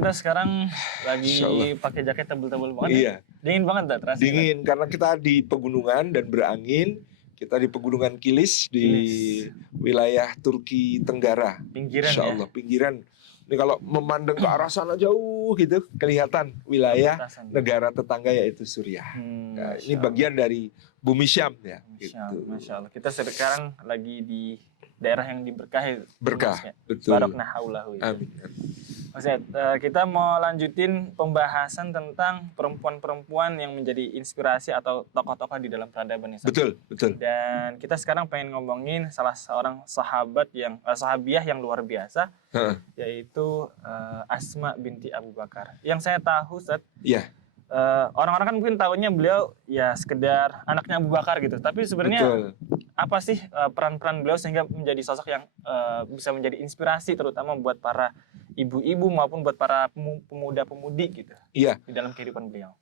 kita sekarang lagi Insyaallah. pakai jaket tebel-tebel banget. Iya. Dingin banget dah terasa. Dingin karena kita di pegunungan dan berangin. Kita di pegunungan Kilis di wilayah Turki Tenggara. Pinggiran Insyaallah, pinggiran. Ini kalau memandang ke arah sana jauh gitu kelihatan wilayah negara tetangga yaitu Suriah. Nah, ini bagian dari bumi Syam ya. Masya Allah. Kita sekarang lagi di daerah yang diberkahi. Berkah, betul. Barokna haulahu. Amin. Mas Zed, kita mau lanjutin pembahasan tentang perempuan-perempuan yang menjadi inspirasi atau tokoh-tokoh di dalam peradaban Islam. Betul, betul. Dan kita sekarang pengen ngomongin salah seorang sahabiah yang luar biasa, yaitu Asma binti Abu Bakar. Yang saya tahu, Ustaz, orang-orang kan mungkin tahunya beliau ya sekedar anaknya Abu Bakar gitu. Tapi sebenarnya apa sih peran-peran beliau sehingga menjadi sosok yang bisa menjadi inspirasi terutama buat para ibu-ibu maupun buat para pemuda-pemudi gitu. Iya. Di dalam kehidupan beliau.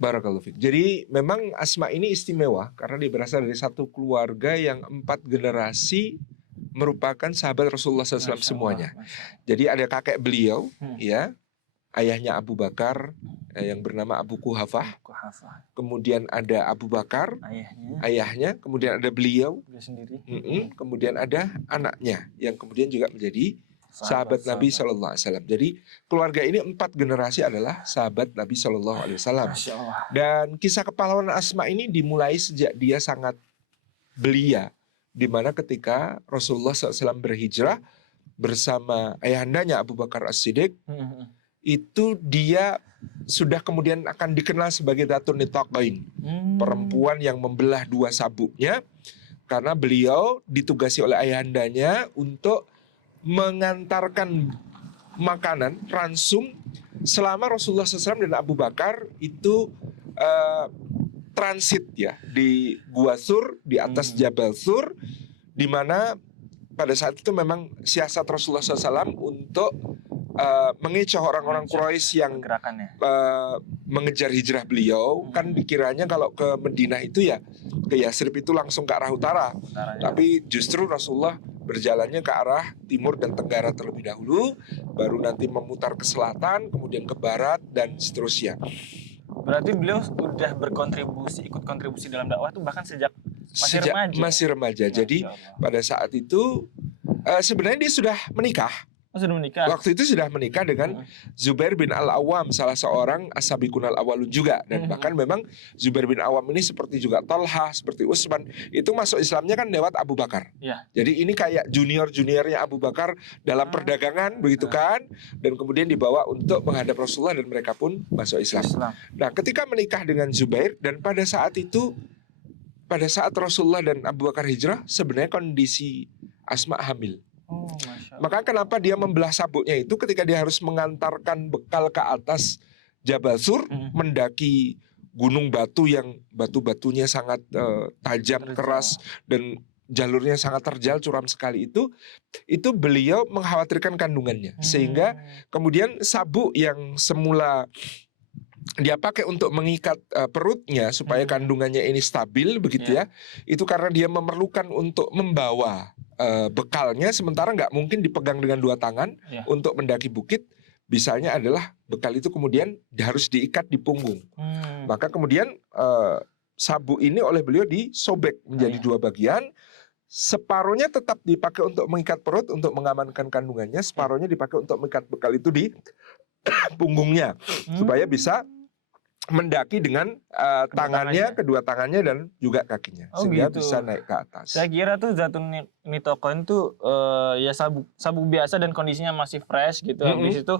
Barakallahu fiik. Jadi memang Asma ini istimewa karena dia berasal dari satu keluarga yang 4 generasi merupakan sahabat Rasulullah SAW semuanya. Jadi ada kakek beliau, ya, ayahnya Abu Bakar yang bernama Abu Quhafah. Kemudian ada Abu Bakar, ayahnya. Kemudian ada beliau sendiri. Kemudian ada anaknya yang kemudian juga menjadi sahabat Nabi Shallallahu Alaihi Wasallam. Jadi keluarga ini 4 generasi adalah sahabat Nabi Shallallahu Alaihi Wasallam. Dan kisah kepahlawanan Asma ini dimulai sejak dia sangat belia, di mana ketika Rasulullah SAW berhijrah bersama ayahandanya Abu Bakar As-Siddiq, itu dia sudah kemudian akan dikenal sebagai Dzatun Nitaqain, perempuan yang membelah 2 sabuknya, karena beliau ditugasi oleh ayahandanya untuk mengantarkan makanan ransum selama Rasulullah SAW dan Abu Bakar itu transit ya di Gua Sur, di atas Jabal Sur, di mana pada saat itu memang siasat Rasulullah SAW untuk mengecoh orang-orang Quraisy yang mengejar hijrah beliau. Kan dikiranya kalau ke Madinah itu ya ke Yasrib itu langsung ke arah utara, tapi justru Rasulullah berjalannya ke arah timur dan tenggara terlebih dahulu, baru nanti memutar ke selatan, kemudian ke barat dan seterusnya. Berarti beliau sudah ikut kontribusi dalam dakwah itu bahkan sejak masih remaja. Jadi pada saat itu sebenarnya dia sudah menikah. Sudah menikah. Waktu itu sudah menikah dengan Zubair bin Al-Awwam, salah seorang as-sabiqun al-awwalun juga. Dan bahkan memang Zubair bin Awam ini seperti juga Talha, seperti Utsman, itu masuk Islamnya kan lewat Abu Bakar. Jadi ini kayak junior-juniornya Abu Bakar dalam perdagangan, begitu kan. Dan kemudian dibawa untuk menghadap Rasulullah dan mereka pun masuk Islam. Nah, ketika menikah dengan Zubair, dan pada saat itu, pada saat Rasulullah dan Abu Bakar hijrah, sebenarnya kondisi Asma hamil. Maka kenapa dia membelah sabuknya itu ketika dia harus mengantarkan bekal ke atas Jabal Sur, mendaki gunung batu yang batu-batunya sangat tajam, keras, dan jalurnya sangat terjal, curam sekali itu beliau mengkhawatirkan kandungannya. Sehingga kemudian sabuk yang semula dia pakai untuk mengikat perutnya supaya kandungannya ini stabil begitu ya, itu karena dia memerlukan untuk membawa bekalnya, sementara nggak mungkin dipegang dengan 2 tangan untuk mendaki bukit. Bisanya adalah bekal itu kemudian harus diikat di punggung. Maka kemudian sabuk ini oleh beliau disobek menjadi 2 bagian. Separuhnya tetap dipakai untuk mengikat perut untuk mengamankan kandungannya, separuhnya dipakai untuk mengikat bekal itu di punggungnya supaya bisa mendaki dengan tangannya, kedua tangannya dan juga kakinya, sehingga bisa naik ke atas. Saya kira tuh Dzatun Nitaqain tuh ya sabuk biasa dan kondisinya masih fresh gitu. Habis itu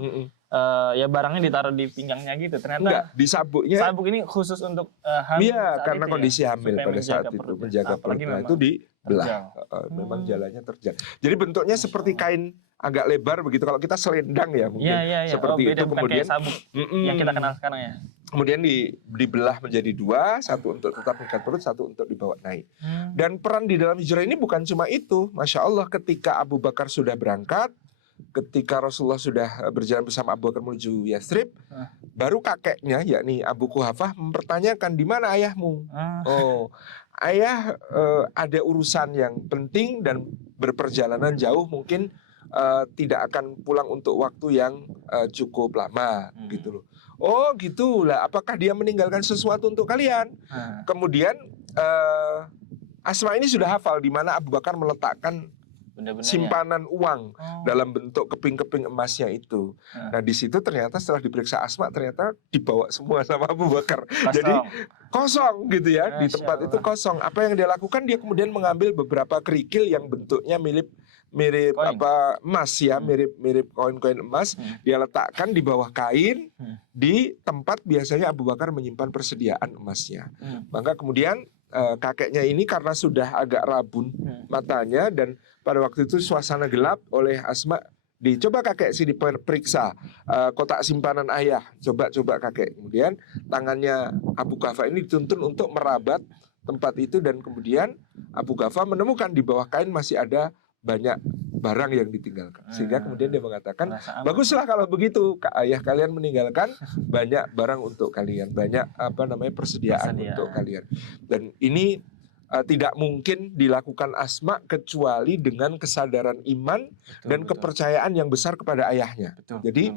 ya barangnya ditaruh di pinggangnya gitu. Ternyata enggak, di sabuknya. Sabuk ini khusus untuk hamil. Iya, karena kondisi hamil pada saat itu menjaga perutnya itu dibelah. Memang jalannya terjal. Jadi bentuknya seperti kain agak lebar begitu. Kalau kita selendang ya mungkin seperti itu. Kemudian sabuk yang kita kenal sekarang ya. Kemudian dibelah menjadi 2, satu untuk tetap mengikat perut, satu untuk dibawa naik. Dan peran di dalam hijrah ini bukan cuma itu. Masya Allah, ketika Abu Bakar sudah berangkat, ketika Rasulullah sudah berjalan bersama Abu Bakar menuju Yasrib, baru kakeknya yakni Abu Quhafah mempertanyakan, di mana ayahmu? Ayah ada urusan yang penting dan berperjalanan jauh, mungkin tidak akan pulang untuk waktu yang cukup lama gitu loh. Oh gitu lah, apakah dia meninggalkan sesuatu untuk kalian? Kemudian Asma ini sudah hafal di mana Abu Bakar meletakkan simpanan uang dalam bentuk keping-keping emasnya itu. Nah di situ ternyata setelah diperiksa Asma ternyata dibawa semua sama Abu Bakar. Jadi kosong gitu ya, di tempat itu kosong. Apa yang dia lakukan, dia kemudian mengambil beberapa kerikil yang bentuknya mirip emas ya, mirip koin-koin emas. Dia letakkan di bawah kain di tempat biasanya Abu Bakar menyimpan persediaan emasnya. Maka kemudian kakeknya ini karena sudah agak rabun matanya dan pada waktu itu suasana gelap, oleh Asma dicoba kakek sini periksa kotak simpanan ayah, coba kakek. Kemudian tangannya Abu Ghafa ini dituntun untuk merabat tempat itu dan kemudian Abu Ghafa menemukan di bawah kain masih ada banyak barang yang ditinggalkan, sehingga kemudian dia mengatakan, baguslah kalau begitu ayah kalian meninggalkan banyak barang untuk kalian, banyak persediaan untuk kalian. Dan ini tidak mungkin dilakukan Asma kecuali dengan kesadaran iman dan kepercayaan yang besar kepada ayahnya. Jadi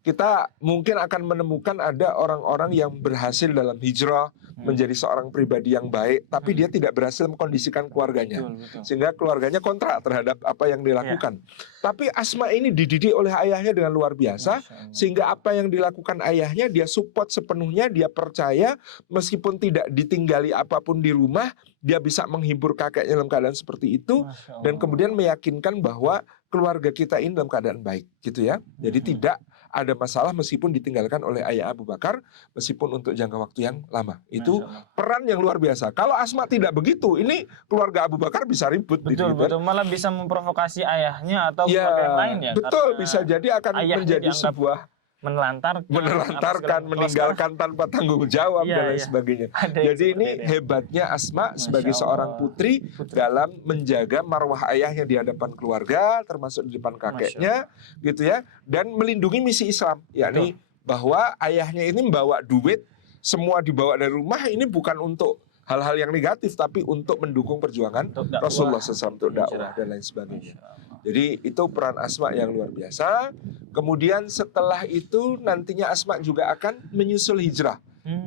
kita mungkin akan menemukan ada orang-orang yang berhasil dalam hijrah menjadi seorang pribadi yang baik, tapi dia tidak berhasil mengkondisikan keluarganya, sehingga keluarganya kontra terhadap apa yang dilakukan. Tapi Asma ini dididik oleh ayahnya dengan luar biasa, sehingga apa yang dilakukan ayahnya dia support sepenuhnya, dia percaya meskipun tidak ditinggali apapun di rumah, dia bisa menghibur kakeknya dalam keadaan seperti itu, dan kemudian meyakinkan bahwa keluarga kita ini dalam keadaan baik, gitu ya. Jadi tidak ada masalah meskipun ditinggalkan oleh ayah Abu Bakar, meskipun untuk jangka waktu yang lama. Itu peran yang luar biasa. Kalau Asma tidak begitu, ini keluarga Abu Bakar bisa ribut. Betul. Malah bisa memprovokasi ayahnya atau keluarga yang lain ya. Betul, bisa jadi akan menjadi sebuah menelantarkan, meninggalkan tanpa tanggung jawab dan lain sebagainya. Jadi ini hebatnya Asma sebagai seorang putri dalam menjaga marwah ayahnya di hadapan keluarga, termasuk di depan kakeknya, gitu ya, dan melindungi misi Islam, yakni bahwa ayahnya ini membawa duit, semua dibawa dari rumah, ini bukan untuk hal-hal yang negatif, tapi untuk mendukung perjuangan Rasulullah SAW untuk dakwah dan lain sebagainya. Jadi itu peran Asma yang luar biasa. Kemudian setelah itu nantinya Asma juga akan menyusul hijrah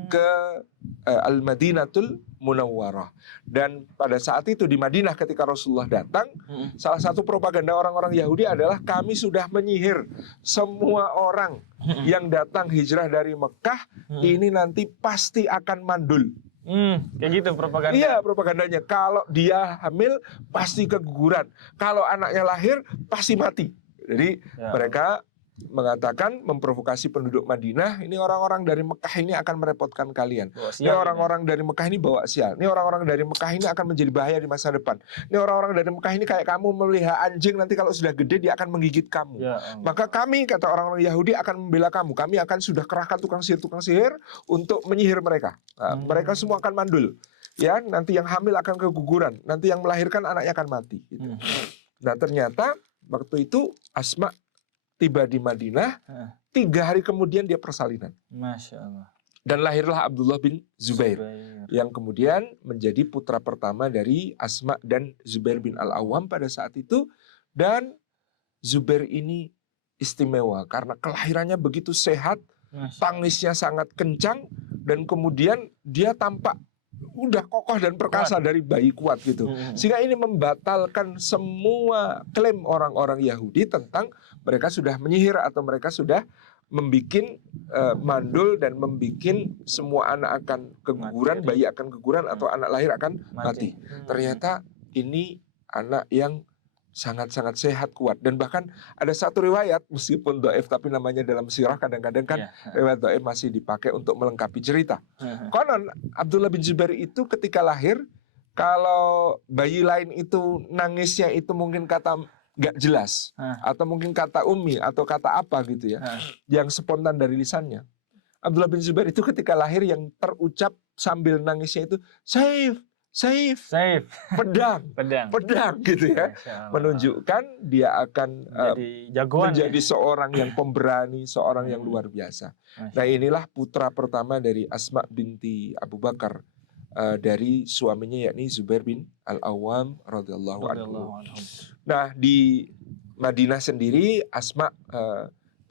ke Al-Madinatul Munawwarah. Dan pada saat itu di Madinah ketika Rasulullah datang, salah satu propaganda orang-orang Yahudi adalah kami sudah menyihir semua orang yang datang hijrah dari Mekah, ini nanti pasti akan mandul. Kayak gitu propaganda. Iya, propagandanya. Kalau dia hamil pasti keguguran. Kalau anaknya lahir pasti mati. Jadi mereka mengatakan, memprovokasi penduduk Madinah, ini orang-orang dari Mekah ini akan merepotkan kalian. Ini orang-orang dari Mekah ini bawa sial. Ini orang-orang dari Mekah ini akan menjadi bahaya di masa depan. Ini orang-orang dari Mekah ini kayak kamu melihara anjing, nanti kalau sudah gede dia akan menggigit kamu. Maka kami, kata orang-orang Yahudi, akan membela kamu. Kami akan sudah kerahkan tukang sihir untuk menyihir mereka. Nah, mereka semua akan mandul. Ya, nanti yang hamil akan keguguran, nanti yang melahirkan anaknya akan mati. Gitu. Nah, ternyata waktu itu Asma tiba di Madinah, 3 hari kemudian dia persalinan. Masya Allah. Dan lahirlah Abdullah bin Zubair, yang kemudian menjadi putra pertama dari Asma dan Zubair bin Al-Awwam pada saat itu. Dan Zubair ini istimewa karena kelahirannya begitu sehat, tangisnya sangat kencang, dan kemudian dia tampak udah kokoh dan perkasa dari bayi kuat gitu. Sehingga ini membatalkan semua klaim orang-orang Yahudi tentang mereka sudah menyihir atau mereka sudah membikin mandul dan membikin semua anak akan keguguran, bayi akan keguguran atau anak lahir akan mati. Ternyata ini anak yang sangat-sangat sehat, kuat. Dan bahkan ada satu riwayat, meskipun dhaif tapi namanya dalam sirah kadang-kadang kan riwayat dhaif masih dipakai untuk melengkapi cerita. Konon Abdullah bin Zubair itu ketika lahir, kalau bayi lain itu nangisnya itu mungkin kata nggak jelas, atau mungkin kata umi atau kata apa gitu ya, yang spontan dari lisannya. Abdullah bin Zubair itu ketika lahir yang terucap sambil nangisnya itu Saif, pedang gitu ya, menunjukkan dia akan menjadi seorang yang pemberani, seorang yang luar biasa. Nah inilah putra pertama dari Asma binti Abu Bakar dari suaminya yakni Zubair bin Al-Awwam radhiyallahu anhu. Nah, di Madinah sendiri Asma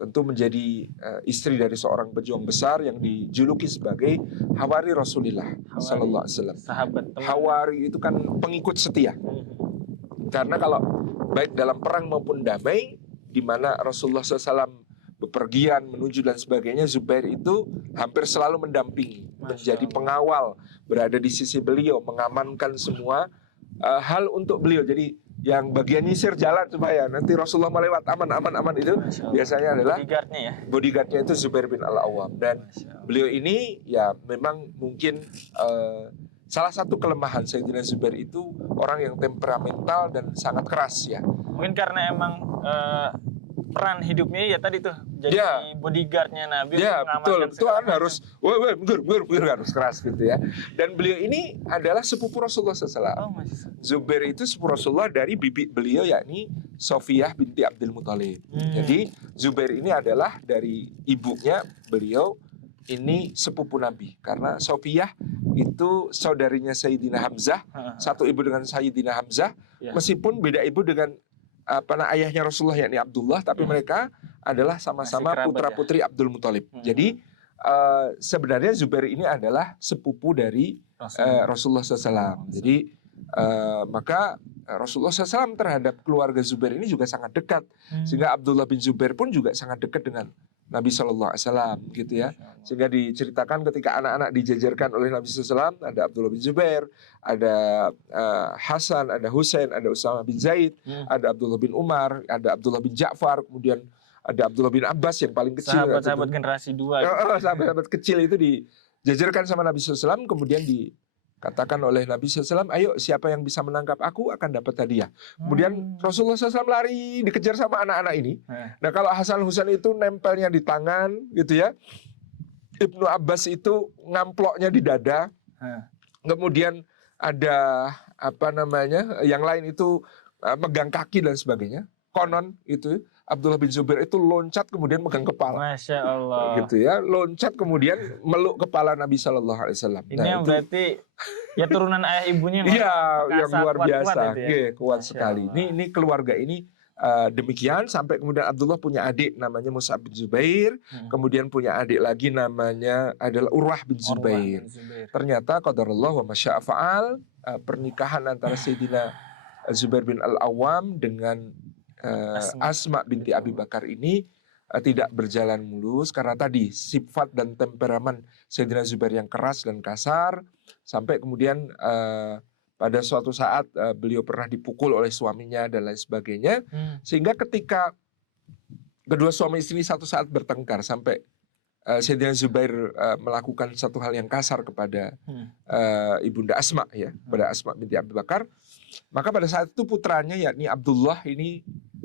tentu menjadi istri dari seorang pejuang besar yang dijuluki sebagai Hawari Rasulillah sallallahu alaihi wasallam. Sahabat. Hawari itu kan pengikut setia. Karena kalau baik dalam perang maupun damai, di mana Rasulullah SAW bepergian menuju dan sebagainya, Zubair itu hampir selalu mendampingi, menjadi pengawal, berada di sisi beliau, mengamankan semua hal untuk beliau. Jadi yang bagian nyisir jalan supaya nanti Rasulullah melewat aman itu biasanya adalah bodyguardnya itu Zubair bin Al-Awwam. Dan beliau ini ya memang mungkin salah satu kelemahan Sayyidina Zubair itu orang yang temperamental dan sangat keras ya. Mungkin karena emang peran hidupnya ya tadi tuh jadi bodyguardnya Nabi. Ya betul, itu kan harus mundur harus keras gitu ya. Dan beliau ini adalah sepupu Rasulullah SAW. Zubair itu sepupu Rasulullah dari bibi beliau yakni Sofiyah binti Abdul Muthalib. Jadi Zubair ini adalah dari ibunya beliau ini sepupu Nabi, karena Sofiyah itu saudarinya Sayyidina Hamzah, satu ibu dengan Sayyidina Hamzah, meskipun beda ibu dengan ayahnya Rasulullah yakni Abdullah, tapi mereka adalah sama-sama putra-putri Abdul Muthalib. Jadi sebenarnya Zubair ini adalah sepupu dari Rasulullah SAW. Jadi maka Rasulullah SAW terhadap keluarga Zubair ini juga sangat dekat, sehingga Abdullah bin Zubair pun juga sangat dekat dengan Nabi SAW gitu ya. Sehingga diceritakan ketika anak-anak dijajarkan oleh Nabi SAW, ada Abdullah bin Zubair, ada Hasan, ada Husain, ada Usama bin Zaid, ada Abdullah bin Umar, ada Abdullah bin Ja'far, kemudian ada Abdullah bin Abbas yang paling kecil. Sahabat-sahabat generasi 2. Sahabat-sahabat kecil itu dijajarkan sama Nabi SAW, kemudian dikatakan oleh Nabi SAW, ayo siapa yang bisa menangkap aku akan dapat hadiah. Kemudian Rasulullah SAW lari dikejar sama anak-anak ini. Nah kalau Hasan Husain itu nempelnya di tangan gitu ya. Ibnu Abbas itu ngamploknya di dada. Kemudian ada yang lain itu megang kaki dan sebagainya. Konon itu Abdullah bin Zubair itu loncat kemudian megang kepala. Masya Allah. Gitu ya, loncat kemudian meluk kepala Nabi Sallallahu Alaihi Wasallam. Ini yang berarti ya turunan ayah ibunya. Iya, yang luar biasa, kuat Masya sekali. Ini keluarga ini demikian sampai kemudian Abdullah punya adik namanya Mus'ab bin Zubair, kemudian punya adik lagi namanya adalah Urwah bin Zubair. Ternyata qadarullah wa masya'a fa'al, pernikahan antara Sayyidina Zubair bin Al-Awwam dengan Asma binti Abi Bakar ini tidak berjalan mulus karena tadi sifat dan temperamen Sayyidina Zubair yang keras dan kasar, sampai kemudian pada suatu saat beliau pernah dipukul oleh suaminya dan lain sebagainya, sehingga ketika kedua suami istri satu saat bertengkar sampai Sayyidina Zubair melakukan satu hal yang kasar kepada ibunda Asma ya, pada Asma binti Abi Bakar, maka pada saat itu putranya yakni Abdullah ini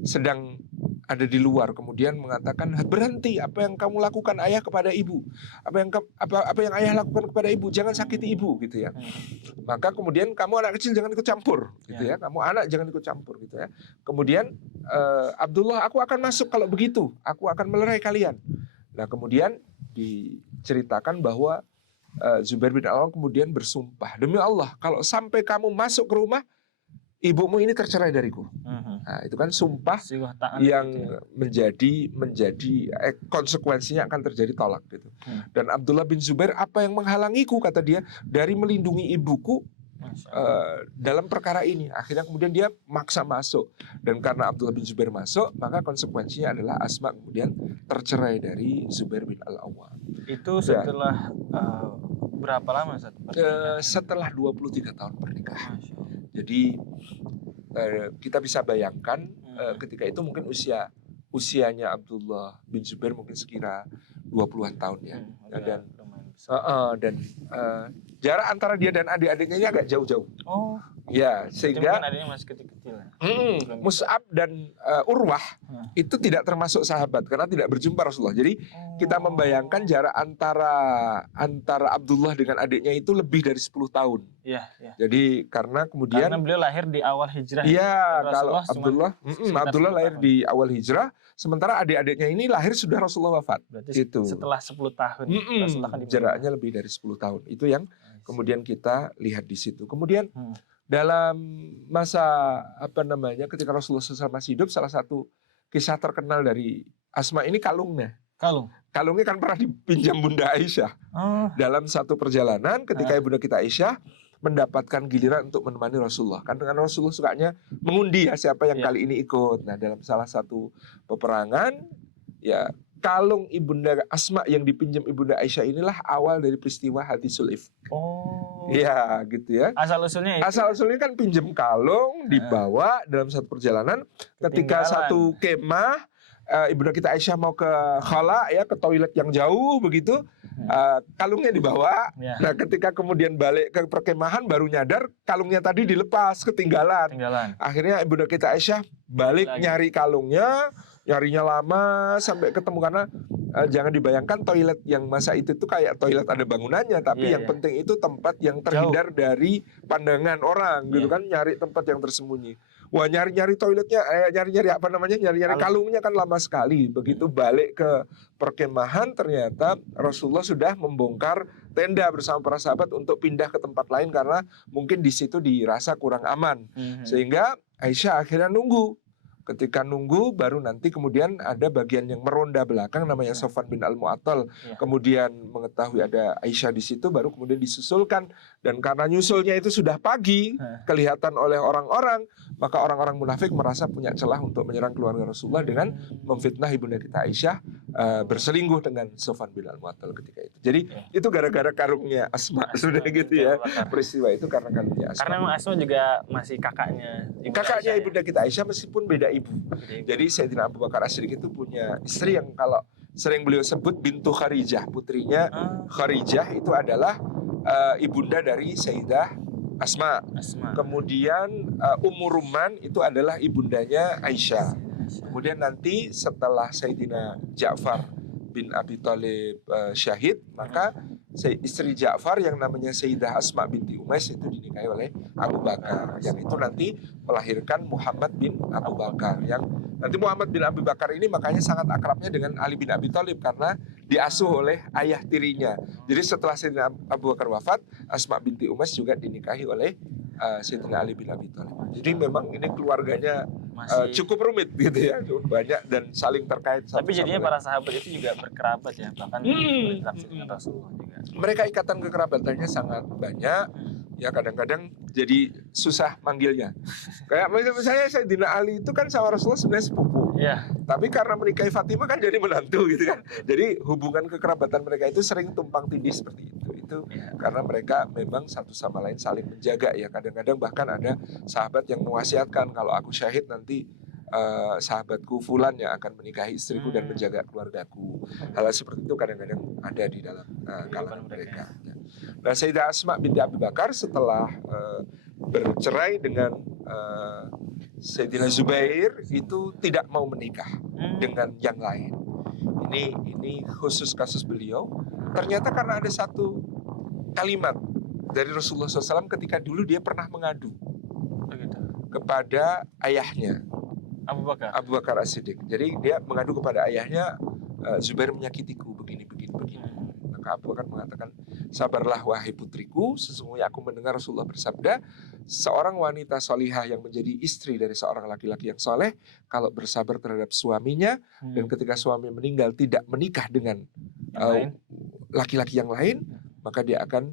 sedang ada di luar, kemudian mengatakan, berhenti, apa yang kamu lakukan ayah kepada ibu, apa yang ayah lakukan kepada ibu, jangan sakiti ibu gitu ya. Maka kemudian kamu anak kecil jangan ikut campur gitu ya, kamu anak jangan ikut campur gitu ya. Kemudian Abdullah, aku akan masuk kalau begitu, aku akan melerai kalian. Nah kemudian diceritakan bahwa Zubair bin Al-Awwam kemudian bersumpah, demi Allah kalau sampai kamu masuk ke rumah ibumu ini tercerai dariku. Nah, itu kan sumpah yang menjadi konsekuensinya akan terjadi talak gitu. Dan Abdullah bin Zubair, apa yang menghalangiku kata dia dari melindungi ibuku dalam perkara ini. Akhirnya kemudian dia maksa masuk, dan karena Abdullah bin Zubair masuk, maka konsekuensinya adalah Asma kemudian tercerai dari Zubair bin Al-Awwam. Itu setelah berapa lama Ustaz? Setelah 23 tahun pernikahan. Jadi kita bisa bayangkan ketika itu mungkin usianya Abdullah bin Zubair mungkin sekira 20-an tahun ya. Dan jarak antara dia dan adik-adiknya agak jauh-jauh. Oh. Ya, sehingga adiknya masih kecil-kecil. Mus'ab dan Urwah itu tidak termasuk sahabat karena tidak berjumpa Rasulullah. Jadi kita membayangkan jarak antara Abdullah dengan adiknya itu lebih dari 10 tahun. Iya. Jadi karena kemudian beliau lahir di awal hijrah. Iya, kalau Abdullah lahir di awal hijrah, sementara adik-adiknya ini lahir sudah Rasulullah wafat. Berarti itu setelah 10 tahun. Rasulullah kan jaraknya lebih dari 10 tahun. Itu yang kemudian kita lihat di situ. Kemudian dalam masa ketika Rasulullah SAW masih hidup, salah satu kisah terkenal dari Asma ini kalungnya. Kalungnya kan pernah dipinjam Bunda Aisyah. Dalam satu perjalanan ketika Ibunda kita Aisyah mendapatkan giliran untuk menemani Rasulullah. Kan dengan Rasulullah sukanya mengundi ya siapa yang kali ini ikut. Nah, dalam salah satu peperangan ya kalung Ibunda Asma yang dipinjam Ibunda Aisyah inilah awal dari peristiwa Hadisul Ifk. Ya, gitu ya. Asal-usulnya kan pinjam kalung, dibawa dalam satu perjalanan. Ketika satu kemah, Ibunda kita Aisyah mau ke khala ya, ke toilet yang jauh begitu. Kalungnya dibawa. Nah, ketika kemudian balik ke perkemahan baru nyadar kalungnya tadi dilepas, ketinggalan. Akhirnya Ibunda kita Aisyah balik nyari kalungnya. Nyarinya lama sampai ketemu karena jangan dibayangkan toilet yang masa itu tuh kayak toilet ada bangunannya, tapi yang penting itu tempat yang terhindar dari pandangan orang gitu kan, nyari tempat yang tersembunyi. Wah, nyari-nyari toiletnya, nyari-nyari kalungnya kan lama sekali. Begitu balik ke perkemahan ternyata Rasulullah sudah membongkar tenda bersama para sahabat untuk pindah ke tempat lain karena mungkin di situ dirasa kurang aman. Sehingga Aisyah akhirnya nunggu. Ketika nunggu baru nanti kemudian ada bagian yang meronda belakang namanya Sofwan bin Al-Mu'attal. Kemudian mengetahui ada Aisyah di situ baru kemudian disusulkan, dan karena nyusulnya itu sudah pagi kelihatan oleh orang-orang, maka orang-orang munafik merasa punya celah untuk menyerang keluarga Rasulullah dengan memfitnah ibunda kita Aisyah berselingkuh dengan Sofwan bin Al-Mu'attal ketika itu. Jadi itu gara-gara karungnya Asma sudah gitu ya. Peristiwa itu karena karungnya Asma. Karena memang Asma juga masih kakaknya ibunda kita Aisyah meskipun beda ibu. Jadi Sayyidina Abu Bakar As-Siddiq itu punya istri yang kalau sering beliau sebut bintu Kharijah, putrinya Kharijah itu adalah ibunda dari Sayyidah Asma. Kemudian Ummu Rumman itu adalah ibundanya Aisyah. Kemudian nanti setelah Sayyidina Ja'far bin Abi Thalib syahid, maka istri Ja'far yang namanya Sayyidah Asma binti Umais itu dinikahi oleh Abu Bakar, yang itu nanti melahirkan Muhammad bin Abu Bakar. Yang nanti Muhammad bin Abu Bakar ini makanya sangat akrabnya dengan Ali bin Abi Thalib karena diasuh oleh ayah tirinya. Jadi setelah Sayyidina Abu Bakar wafat, Asma binti Umais juga dinikahi oleh Sayyidina Ali bin Abi Thalib. Jadi memang ini keluarganya cukup rumit gitu ya, banyak dan saling terkait. Tapi jadinya para sahabat itu juga berkerabat ya, bahkan berinteraksi dengan Rasulullah juga. Mereka ikatan kekerabatannya sangat banyak. Ya kadang-kadang jadi susah manggilnya. Kayak misalnya Sayyidina Ali itu kan sama Rasulullah sebenarnya sepupu. Tapi karena menikahi Fatimah kan jadi menantu gitu kan. Jadi hubungan kekerabatan mereka itu sering tumpang tindih seperti itu. Itu karena mereka memang satu sama lain saling menjaga ya. Kadang-kadang bahkan ada sahabat yang mewasiatkan kalau aku syahid nanti sahabatku Fulan yang akan menikahi istriku dan menjaga keluargaku. Hal seperti itu kadang-kadang ada di dalam kalangan mereka. Nah, Sayyidah Asma binti Abu Bakar setelah bercerai dengan Sayyidina Zubair itu tidak mau menikah dengan yang lain. Ini khusus kasus beliau. Ternyata karena ada satu kalimat dari Rasulullah SAW ketika dulu dia pernah mengadu kepada ayahnya Abu Bakar As-Siddiq. Jadi dia mengadu kepada ayahnya, Zubair menyakitiku begini. Maka Abu Bakar mengatakan, sabarlah wahai putriku, sesungguhnya aku mendengar Rasulullah bersabda, seorang wanita solihah yang menjadi istri dari seorang laki-laki yang soleh, kalau bersabar terhadap suaminya, dan ketika suami meninggal tidak menikah dengan laki-laki yang lain, maka dia akan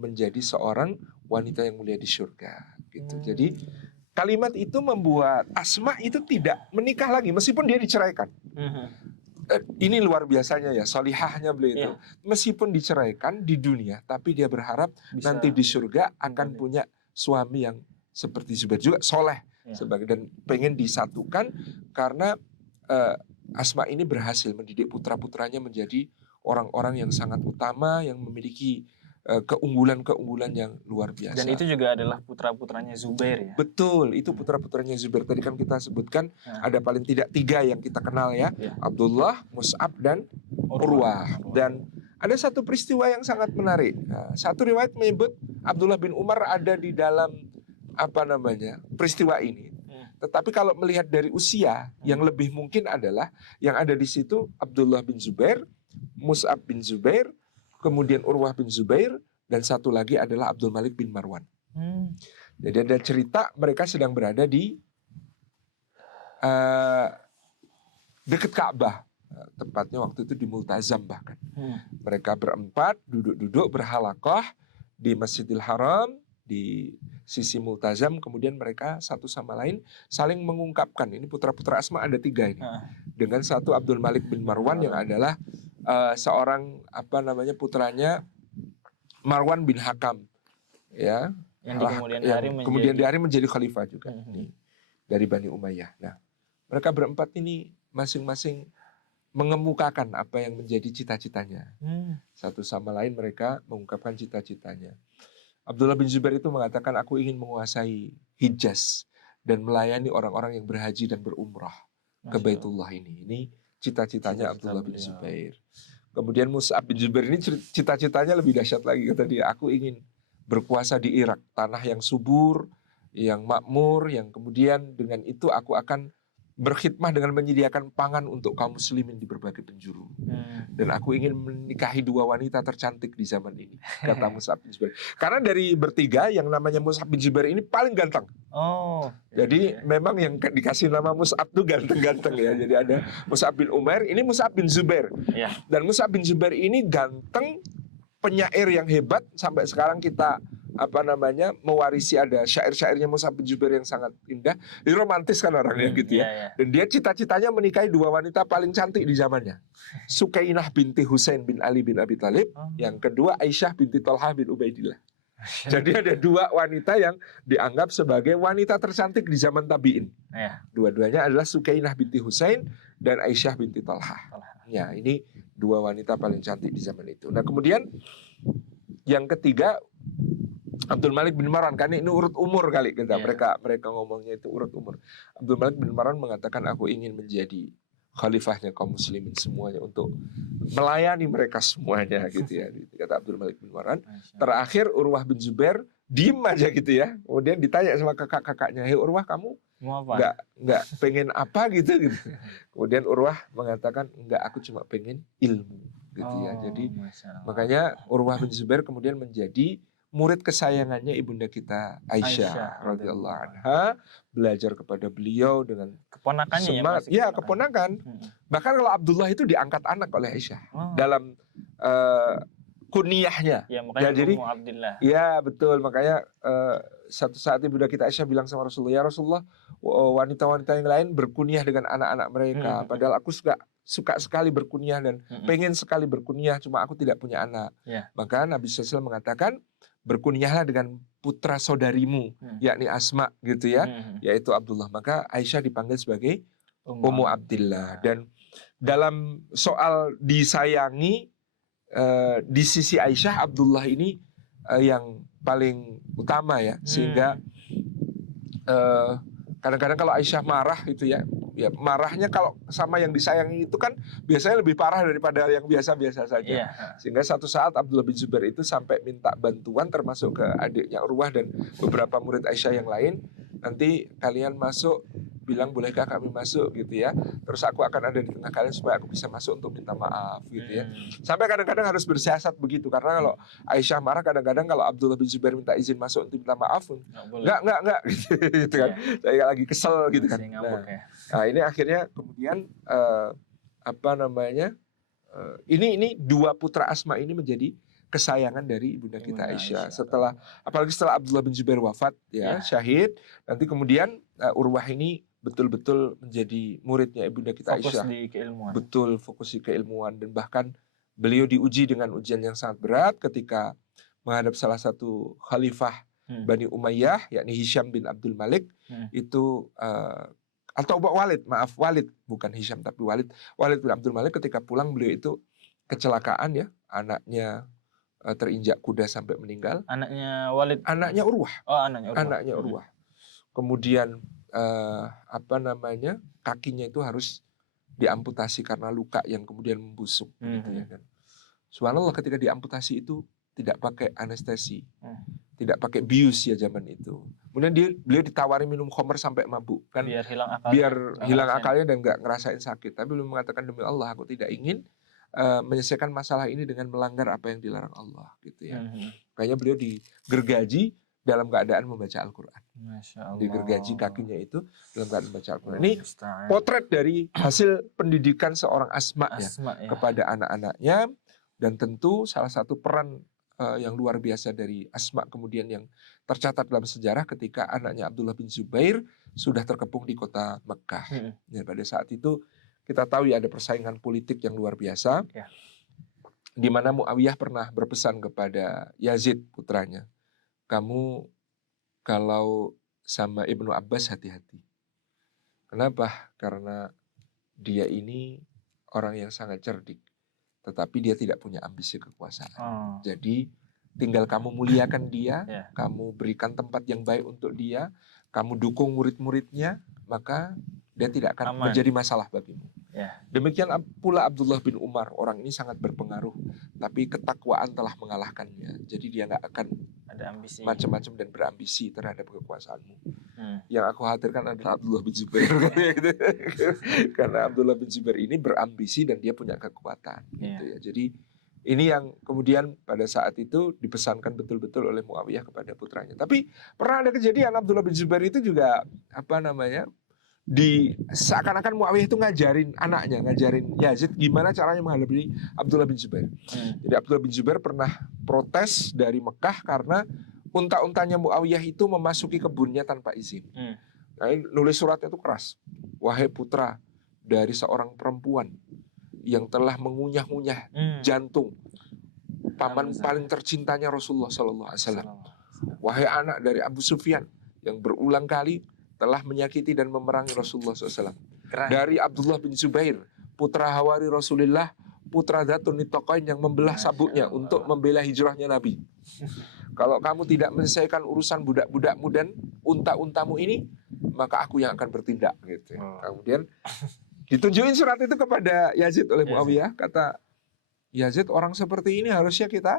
menjadi seorang wanita yang mulia di surga. Gitu. Jadi kalimat itu membuat Asma itu tidak menikah lagi meskipun dia diceraikan. Ini luar biasanya ya, solihahnya beliau itu. Meskipun diceraikan di dunia, tapi dia berharap nanti di surga akan punya suami yang seperti Zubair juga soleh sebagai, dan pengen disatukan karena Asma ini berhasil mendidik putra-putranya menjadi orang-orang yang sangat utama, yang memiliki keunggulan-keunggulan yang luar biasa. Dan itu juga adalah putra-putranya Zubair ya. Betul, itu putra-putranya Zubair. Tadi kan kita sebutkan ada paling tidak 3 yang kita kenal ya. Abdullah, Mus'ab, dan Urwah. Dan ada satu peristiwa yang sangat menarik. Nah, satu riwayat menyebut Abdullah bin Umar ada di dalam peristiwa ini. Tetapi kalau melihat dari usia, yang lebih mungkin adalah yang ada di situ Abdullah bin Zubair, Mus'ab bin Zubair, kemudian Urwah bin Zubair, dan satu lagi adalah Abdul Malik bin Marwan. Jadi ada cerita mereka sedang berada di dekat Ka'bah. Tempatnya waktu itu di Multazam bahkan. Mereka berempat duduk-duduk berhalaqah di Masjidil Haram, di sisi Multazam. Kemudian mereka satu sama lain saling mengungkapkan. Ini putra-putra Asma ada 3 ini. Dengan satu Abdul Malik bin Marwan yang adalah seorang putranya Marwan bin Hakam, ya, yang kemudian di hari menjadi khalifah juga nih, dari Bani Umayyah. Nah, mereka berempat ini masing-masing mengemukakan apa yang menjadi cita-citanya. Satu sama lain mereka mengungkapkan cita-citanya. Abdullah bin Zubair itu mengatakan, aku ingin menguasai Hijaz dan melayani orang-orang yang berhaji dan berumrah ke Baitullah ini. Ini cita-citanya Abdullah bin Zubair. Kemudian Mus'ab bin Zubair ini cita-citanya lebih dahsyat lagi. Kata dia, aku ingin berkuasa di Irak, tanah yang subur, yang makmur, yang kemudian dengan itu aku akan berkhidmah dengan menyediakan pangan untuk kaum muslimin di berbagai penjuru. Dan aku ingin menikahi 2 wanita tercantik di zaman ini, kata Mus'ab bin Zubair. Karena dari bertiga yang namanya Mus'ab bin Zubair ini paling ganteng. Jadi memang yang dikasih nama Mus'ab itu ganteng-ganteng ya. Jadi ada Mus'ab bin Umair, ini Mus'ab bin Zubair. Dan Mus'ab bin Zubair ini ganteng, penyair yang hebat. Sampai sekarang kita mewarisi ada syair-syairnya Mus'ab bin Zubair yang sangat indah. Dia romantis kan orangnya gitu ya. Dan dia cita-citanya menikahi 2 wanita paling cantik di zamannya. Sukainah binti Husain bin Ali bin Abi Thalib, yang kedua Aisyah binti Talha bin Ubaidillah. Jadi ada 2 wanita yang dianggap sebagai wanita tercantik di zaman tabi'in. Dua-duanya adalah Sukainah binti Husain dan Aisyah binti Talha. Ya, ini 2 wanita paling cantik di zaman itu. Nah, kemudian yang ketiga Abdul Malik bin Marwan, kan ini urut umur kali kita. Mereka ngomongnya itu urut umur. Abdul Malik bin Marwan mengatakan, aku ingin menjadi khalifahnya kaum muslimin semuanya untuk melayani mereka semuanya gitu ya. Kata Abdul Malik bin Marwan. Terakhir Urwah bin Zubair diem aja gitu ya. Kemudian ditanya sama kakak-kakaknya, "Hei Urwah, kamu nggak pengen apa gitu?" Kemudian Urwah mengatakan, "Enggak, aku cuma pengen ilmu." Gitu ya. Jadi makanya Urwah bin Zubair kemudian menjadi murid kesayangannya ibunda kita Aisyah radhiyallahu anha, belajar kepada beliau dengan keponakannya semangat. Ya, keponakan. Bahkan kalau Abdullah itu diangkat anak oleh Aisyah dalam kunyahnya. Ya, makanya jadi Abdullah. Ya, betul. Makanya satu saat ibunda kita Aisyah bilang sama Rasulullah, "Ya Rasulullah, wanita-wanita yang lain berkunyah dengan anak-anak mereka, padahal aku suka sekali berkunyah dan pengen sekali berkunyah, cuma aku tidak punya anak." Maka Nabi SAW mengatakan, berkunyahlah dengan putra saudarimu, yakni Asma gitu ya, yaitu Abdullah. Maka Aisyah dipanggil sebagai Ummu Abdillah. Dan dalam soal disayangi, di sisi Aisyah, Abdullah ini yang paling utama ya. Sehingga kadang-kadang kalau Aisyah marah gitu ya, marahnya kalau sama yang disayangi itu kan biasanya lebih parah daripada yang biasa-biasa saja. Sehingga satu saat Abdullah bin Zubair itu sampai minta bantuan, termasuk ke adiknya Urwah dan beberapa murid Aisyah yang lain. Nanti kalian masuk, bilang bolehkah kami masuk gitu ya. Terus aku akan ada di tengah kalian supaya aku bisa masuk untuk minta maaf gitu ya. Sampai kadang-kadang harus bersiasat begitu. Karena kalau Aisyah marah, kadang-kadang kalau Abdullah bin Zubair minta izin masuk untuk minta maaf, enggak gitu kan. Saya lagi kesel gitu kan. Nah, ini akhirnya kemudian ini 2 putra Asma ini menjadi kesayangan dari ibunda kita Aisyah. Apalagi setelah Abdullah bin Zubair wafat ya, syahid, nanti kemudian Urwah ini betul-betul menjadi muridnya ibunda kita Aisyah. Fokus di keilmuan. Betul, fokus di keilmuan, dan bahkan beliau diuji dengan ujian yang sangat berat ketika menghadap salah satu khalifah Bani Umayyah, yakni Hisham bin Abdul Malik. Itu atau Walid, bukan Hisham tapi Walid bin Abdul Malik. Ketika pulang beliau itu kecelakaan ya, anaknya terinjak kuda sampai meninggal. Anaknya Walid. Anaknya Urwah. Oh, anaknya Urwah. Anaknya Urwah. Kemudian kakinya itu harus diamputasi karena luka yang kemudian membusuk gitu ya kan. Subhanallah, ketika diamputasi itu tidak pakai anestesi, tidak pakai bius ya zaman itu. Kemudian beliau ditawari minum khamr sampai mabuk kan, biar hilang akalnya, akalnya dan nggak ngerasain sakit. Tapi beliau mengatakan, demi Allah aku tidak ingin menyelesaikan masalah ini dengan melanggar apa yang dilarang Allah gitu ya. Kayaknya beliau digergaji dalam keadaan membaca Al-Quran. Digergaji kakinya itu dalam keadaan membaca Al-Quran. Ini potret dari hasil pendidikan seorang Asma ya, kepada anak-anaknya. Dan tentu salah satu peran yang luar biasa dari Asma kemudian yang tercatat dalam sejarah ketika anaknya Abdullah bin Zubair sudah terkepung di kota Mekah. Ya, pada saat itu kita tahu ya ada persaingan politik yang luar biasa, di mana Muawiyah pernah berpesan kepada Yazid putranya, kamu kalau sama Ibnu Abbas hati-hati. Kenapa? Karena dia ini orang yang sangat cerdik, tetapi dia tidak punya ambisi kekuasaan. Jadi tinggal kamu muliakan dia, kamu berikan tempat yang baik untuk dia, kamu dukung murid-muridnya, maka dia tidak akan menjadi masalah bagimu. Demikian pula Abdullah bin Umar, orang ini sangat berpengaruh, tapi ketakwaan telah mengalahkannya. Jadi dia nggak akan ada ambisi macam-macam dan berambisi terhadap kekuasaanmu. Yang aku khawatirkan adalah Abdullah bin Zubair, karena Abdullah bin Zubair ini berambisi dan dia punya kekuatan. Gitu ya. Jadi ini yang kemudian pada saat itu dipesankan betul-betul oleh Muawiyah kepada putranya. Tapi pernah ada kejadian Abdullah bin Zubair itu juga seakan-akan Muawiyah itu ngajarin anaknya, ngajarin Yazid gimana caranya menghadapi Abdullah bin Zubair. Jadi Abdullah bin Zubair pernah protes dari Mekah karena unta-untanya Muawiyah itu memasuki kebunnya tanpa izin. Nah, nulis suratnya itu keras. Wahai putra dari seorang perempuan yang telah mengunyah-ngunyah jantung paman paling tercintanya Rasulullah SAW. Wahai anak dari Abu Sufyan yang berulang kali telah menyakiti dan memerangi Rasulullah SAW. Dari Abdullah bin Zubair, putra Hawari Rasulullah, putra Dzatun Nitaqain yang membelah sabuknya untuk membela hijrahnya Nabi. Kalau kamu tidak menyelesaikan urusan budak-budakmu dan unta-untamu ini, maka aku yang akan bertindak. Gitu. Kemudian ditunjukin surat itu kepada Yazid oleh Muawiyah. Kata Yazid, orang seperti ini harusnya kita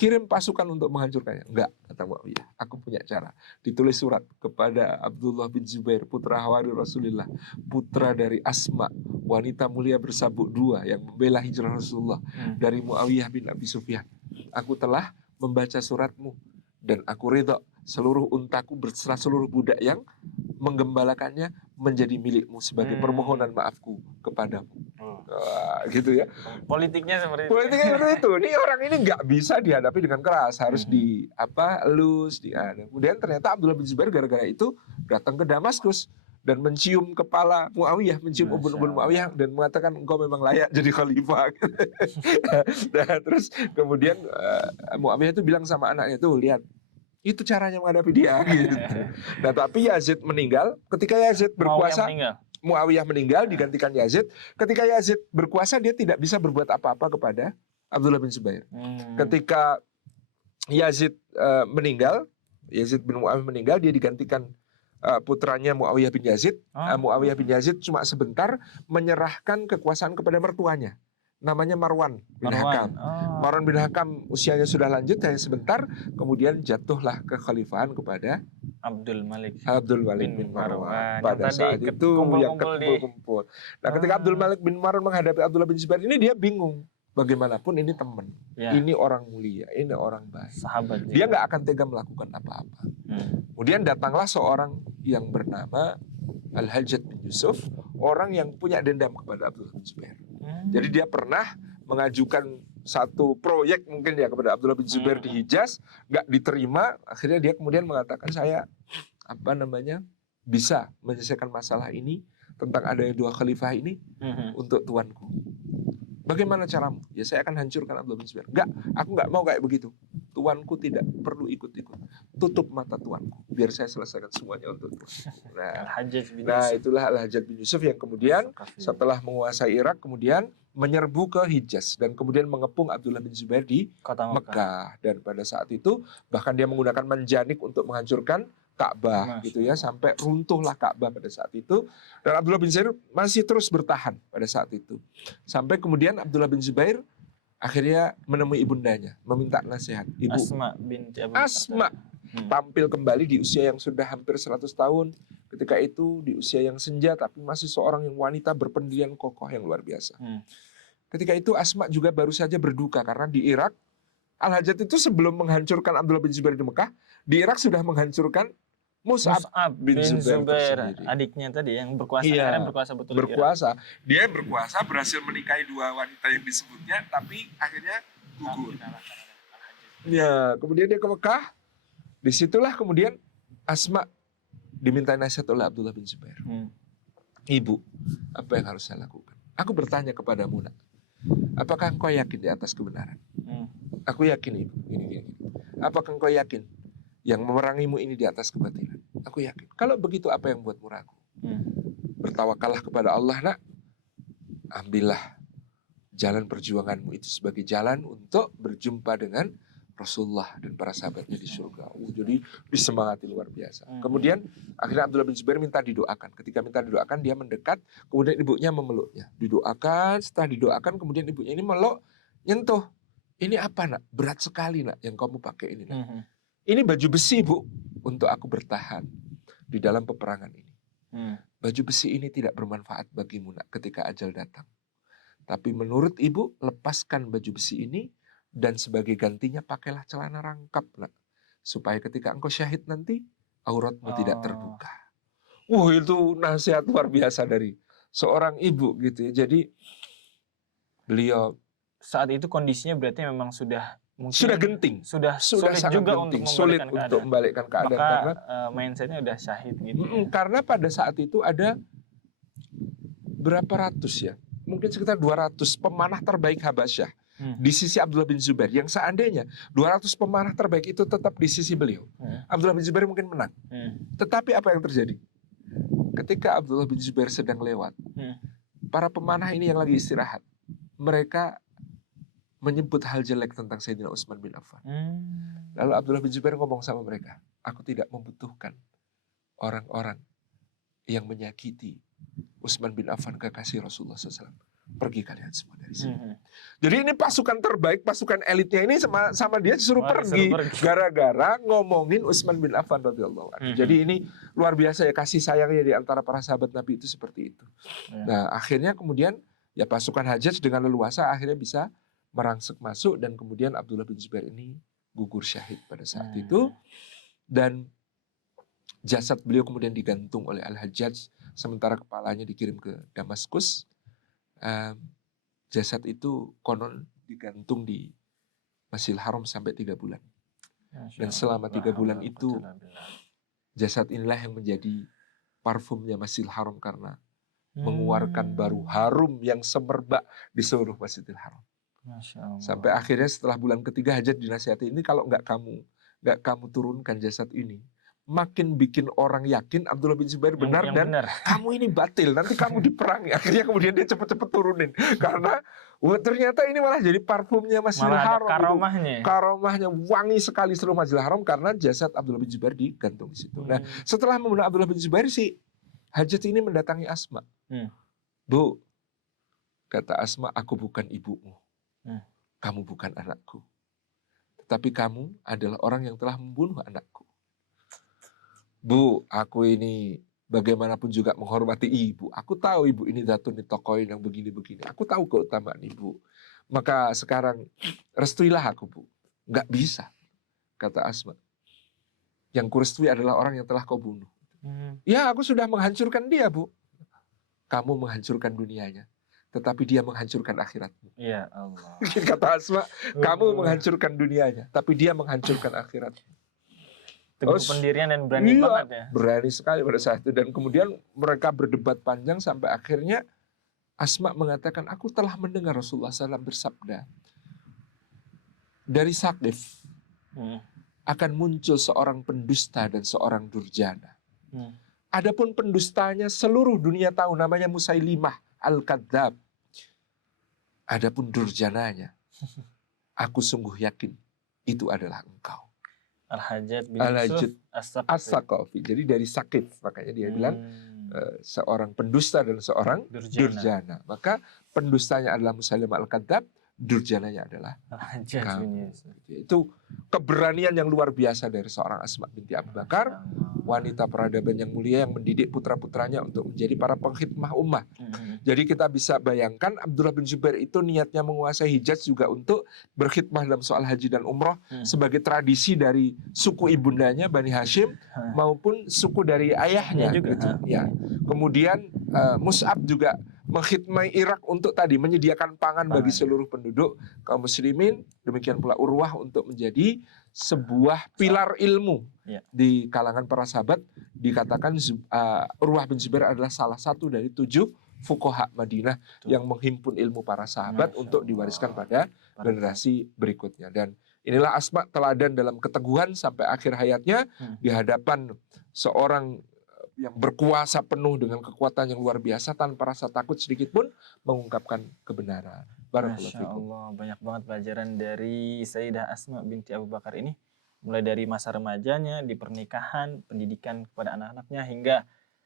kirim pasukan untuk menghancurkannya. Enggak, kata Muawiyah, aku punya cara. Ditulis surat kepada Abdullah bin Zubair, putra Hawari Rasulullah, putra dari Asma, wanita mulia bersabuk dua yang membela hijrah Rasulullah, dari Muawiyah bin Abi Sufyan. Aku telah membaca suratmu dan aku ridha seluruh untaku berserta seluruh budak yang menggembalakannya menjadi milikmu sebagai permohonan maafku kepadamu. Gitu ya. Politiknya seperti itu. Ini orang ini nggak bisa dihadapi dengan keras, harus elus. Kemudian ternyata Abdullah bin Zubair gara-gara itu datang ke Damaskus dan mencium kepala Muawiyah, mencium ubun-ubun Muawiyah dan mengatakan engkau memang layak jadi khalifah. Nah, terus kemudian Muawiyah itu bilang sama anaknya tuh, lihat, itu caranya menghadapi dia. Gitu. Nah, tapi Yazid meninggal. Ketika Yazid berkuasa, Muawiyah meninggal digantikan Yazid. Ketika Yazid berkuasa, dia tidak bisa berbuat apa-apa kepada Abdullah bin Zubair. Ketika Yazid meninggal, Yazid bin Muawiyah meninggal, dia digantikan putranya Muawiyah bin Yazid. Muawiyah bin Yazid cuma sebentar menyerahkan kekuasaan kepada mertuanya. Namanya Marwan bin Hakam. Marwan bin Hakam usianya sudah lanjut, hanya sebentar, kemudian jatuhlah kekhalifahan kepada Abdul Malik bin Marwan. Pada saat itu yang kumpul-kumpul. Nah, ketika Abdul Malik bin Marwan menghadapi Abdullah bin Zubair ini, dia bingung. Bagaimanapun ini teman, ini orang mulia, ini orang baik. Sahabat. Dia nggak akan tega melakukan apa-apa. Kemudian datanglah seorang yang bernama Al-Hajjaj bin Yusuf, orang yang punya dendam kepada Abdullah bin Zubair. Jadi dia pernah mengajukan satu proyek mungkin ya kepada Abdullah bin Zubair di Hijaz, nggak diterima. Akhirnya dia kemudian mengatakan, saya bisa menyelesaikan masalah ini tentang adanya dua khalifah ini untuk tuanku. Bagaimana caramu? Ya saya akan hancurkan Abdullah bin Zubair. Enggak, aku nggak mau kayak begitu. tuanku tidak perlu ikut-ikut. Tutup mata tuanku, biar saya selesaikan semuanya untuk Tuhan. Nah, itulah Al-Hajjaj bin Yusuf yang kemudian setelah menguasai Irak, kemudian menyerbu ke Hijaz dan kemudian mengepung Abdullah bin Zubair di kota Mekah. Dan pada saat itu bahkan dia menggunakan manjanik untuk menghancurkan Ka'bah gitu ya, sampai runtuhlah Ka'bah pada saat itu. Dan Abdullah bin Zubair masih terus bertahan pada saat itu. Sampai kemudian Abdullah bin Zubair akhirnya menemui ibundanya, meminta nasihat. Ibu Asma binti Abu Asma tampil kembali di usia yang sudah hampir 100 tahun. Ketika itu di usia yang senja tapi masih seorang yang wanita berpendirian kokoh yang luar biasa. Ketika itu Asma juga baru saja berduka karena di Irak Al-Hajjaj itu sebelum menghancurkan Abdullah bin Zubair di Mekah, di Irak sudah menghancurkan Mus'ab bin Zubair, adiknya tadi yang berkuasa. Iya, berkuasa betul. Berkuasa. Dia berkuasa, berhasil menikahi 2 wanita yang disebutnya, tapi akhirnya gugur. Ya, kemudian dia ke Mekah. Disitulah kemudian Asma diminta nasihat oleh Abdullah bin Zubair. Ibu, apa yang harus saya lakukan? Aku bertanya kepadamu, nak, apakah engkau yakin di atas kebenaran? Aku yakin, ibu. Gini. Apakah engkau yakin yang memerangimu ini di atas kebatilan? Aku yakin. Kalau begitu apa yang buatmu ragu? Bertawakallah kepada Allah, nak. Ambillah jalan perjuanganmu itu sebagai jalan untuk berjumpa dengan Rasulullah dan para sahabatnya di surga. Jadi disemangati luar biasa. Kemudian akhirnya Abdullah bin Zubair minta didoakan. Ketika minta didoakan, dia mendekat, kemudian ibunya memeluknya. Didoakan, setelah didoakan, kemudian ibunya ini meluk, nyentuh. Ini apa, nak? Berat sekali, nak, yang kamu pakai ini, nak. Ini baju besi, Bu, untuk aku bertahan di dalam peperangan ini. Baju besi ini tidak bermanfaat bagimu, nak, ketika ajal datang. Tapi menurut ibu, lepaskan baju besi ini dan sebagai gantinya pakailah celana rangkap, nak, supaya ketika engkau syahid nanti auratmu tidak terbuka. Itu nasihat luar biasa dari seorang ibu gitu ya. Jadi beliau saat itu kondisinya berarti memang sudah genting, sudah sulit juga genting, sulit untuk membalikkan keadaan. Maka, karena mindsetnya udah syahid gitu. Karena pada saat itu ada berapa ratus ya, mungkin sekitar 200 pemanah terbaik Habasyah di sisi Abdullah bin Zubair, yang seandainya 200 pemanah terbaik itu tetap di sisi beliau, Abdullah bin Zubair mungkin menang. Tetapi apa yang terjadi? Ketika Abdullah bin Zubair sedang lewat, para pemanah ini yang lagi istirahat, mereka menyebut hal jelek tentang Sayyidina Utsman bin Affan. Lalu Abdullah bin Zubair ngomong sama mereka, aku tidak membutuhkan orang-orang yang menyakiti Utsman bin Affan, kekasih Rasulullah SAW. Pergi kalian semua dari sini. Jadi ini pasukan terbaik, pasukan elitnya ini sama dia disuruh pergi gara-gara ngomongin Utsman bin Affan radhiyallahu anhu. Jadi ini luar biasa ya kasih sayangnya di antara para sahabat Nabi itu seperti itu. Nah, akhirnya kemudian ya pasukan Hajjaj dengan leluasa akhirnya bisa merangsek masuk dan kemudian Abdullah bin Zubair ini gugur syahid pada saat itu. Dan jasad beliau kemudian digantung oleh Al-Hajjaj sementara kepalanya dikirim ke Damaskus. Jasad itu konon digantung di Masjidil Haram sampai 3 bulan. Dan selama 3 bulan itu jasad inilah yang menjadi parfumnya Masjidil Haram karena mengeluarkan baru harum yang semerbak di seluruh Masjidil Haram. Sampai akhirnya setelah bulan ketiga Hajjaj dinasihati, ini kalau nggak kamu turunkan jasad ini, makin bikin orang yakin Abdullah bin Zubair benar dan kamu ini batil, nanti kamu diperangi. Akhirnya kemudian dia cepet-cepet turunin karena ternyata ini malah jadi parfumnya Masjidil Haram. Karomahnya wangi sekali seluruh Masjidil Haram karena jasad Abdullah bin Zubair digantung di situ. Nah, setelah membunuh Abdullah bin Zubair, si Hajjaj ini mendatangi Asma. Bu, kata Asma, aku bukan ibumu. Kamu bukan anakku. Tetapi kamu adalah orang yang telah membunuh anakku. Bu, aku ini bagaimanapun juga menghormati ibu. Aku tahu ibu ini datun di tokoin yang begini-begini. Aku tahu keutamaan ibu. Maka sekarang restuilah aku, Bu. Nggak bisa, kata Asma. Yang kurestui adalah orang yang telah kau bunuh. Ya, aku sudah menghancurkan dia, Bu. Kamu menghancurkan dunianya, tetapi dia menghancurkan akhiratmu. Ya Allah. Kata Asma, kamu menghancurkan dunianya, tapi dia menghancurkan akhiratmu. Teguh pendirian dan berani banget ya. Berani sekali pada saat itu. Dan kemudian mereka berdebat panjang sampai akhirnya Asma mengatakan, aku telah mendengar Rasulullah SAW bersabda dari Saqif, akan muncul seorang pendusta dan seorang durjana. Adapun pendustanya seluruh dunia tahu, namanya Musailimah Al-Kadzab. Adapun durjananya, aku sungguh yakin itu adalah engkau. Al-Hajjaj bin Al-Hajjaj Yusuf As-Saqafi. Jadi dari sakit, makanya dia bilang seorang pendusta dan seorang durjana. Maka pendustanya adalah Musailimah Al-Kadzab, durjananya adalah Al-Hajjaj bin Yusuf. Itu keberanian yang luar biasa dari seorang Asma binti Abu Bakar, wanita peradaban yang mulia yang mendidik putra-putranya untuk menjadi para pengkhidmah ummah. Jadi kita bisa bayangkan Abdullah bin Zubair itu niatnya menguasai Hijaz juga untuk berkhidmah dalam soal haji dan umroh sebagai tradisi dari suku ibundanya Bani Hashim maupun suku dari ayahnya juga. Gitu. Ya. Kemudian Mus'ab juga mengkhidmati Irak untuk tadi menyediakan pangan bagi seluruh penduduk kaum muslimin. Demikian pula Urwah untuk menjadi sebuah pilar ilmu di kalangan para sahabat. Dikatakan Urwah bin Zubair adalah salah satu dari 7 fuqaha Madinah yang menghimpun ilmu para sahabat untuk diwariskan pada generasi berikutnya. Dan inilah Asma teladan dalam keteguhan sampai akhir hayatnya di hadapan seorang yang berkuasa penuh dengan kekuatan yang luar biasa tanpa rasa takut sedikit pun mengungkapkan kebenaran. Masya Allah, banyak banget pelajaran dari Sayyidah Asma binti Abu Bakar ini. Mulai dari masa remajanya, di pernikahan, pendidikan kepada anak-anaknya, hingga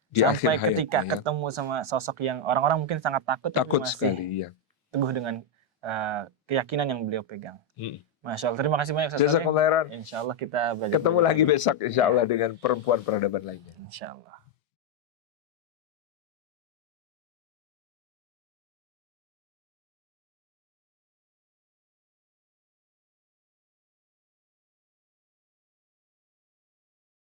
di sampai ketika ketemu sama sosok yang orang-orang mungkin sangat takut tapi masih sekali, teguh dengan keyakinan yang beliau pegang. Masya Allah, terima kasih banyak. Jazakallah khairan. Insya Allah kita belajar. Ketemu lagi besok, insya Allah dengan perempuan peradaban lainnya. Insya Allah.